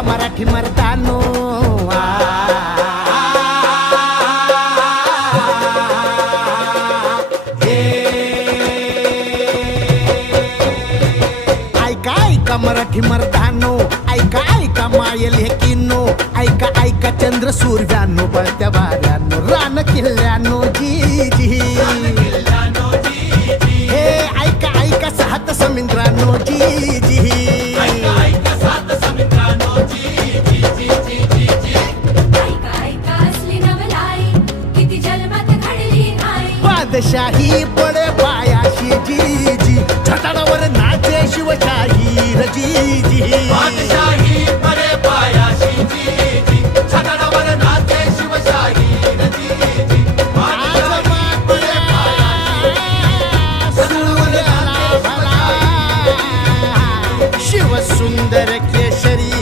ऐका मराठी मर्दानो. ऐका ऐका मराठी मर्दानो, ऐका ऐका माय लेकीनो, ऐका ऐका चंद्र सूर्यानो, बळत्या वाऱ्यानो, रान किल्ल्यानो जी जी. हे ऐका ऐका सात समुद्रानो जी जी. बादशाही पडे पायाशी जी जी, छटाडावर नाचे शिवशाही र जी जी. बादशाही पडे पायाशी जी जी, छटाडावर नाचे शिवशाही र जी जी. बादशाही पडे पायाशी सूर्याला भला शिव सुंदर केशरी.